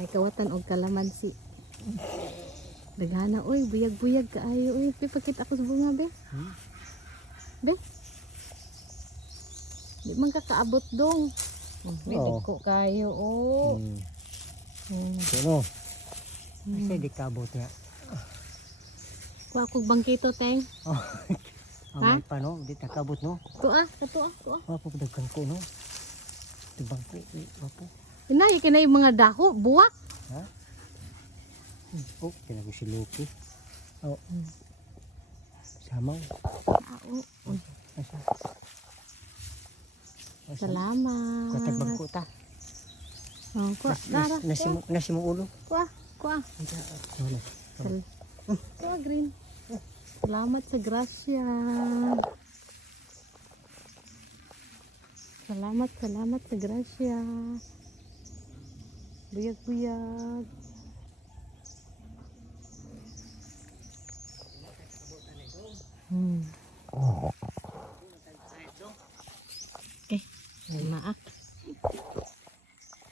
May kawatan og kalamansi. Daghana oy, buyag-buyag kaayo oy. Pipakita ko sa bunga be. Be. Di man ka kaabot dong. May dagko kayo oh. Ano? Kasi di kabot nga. Kuha kog bangkito teng. Amay pa no, di takabot no. Tuwa. Wapo dagkan ko no. Tibang ko, wapo. Inay kinay mga dako, buwak. Ha? Oh, kinago si Loki. Oh. Samaw. Oo. Asa? Salamat. Katagbang ko ta. Oh, kuha. Nara. Nasi mo ulo. Kuha. Kuha green. Salamat sa grasya. Salamat sa grasya. Buyag-buyag. Okay. Maak.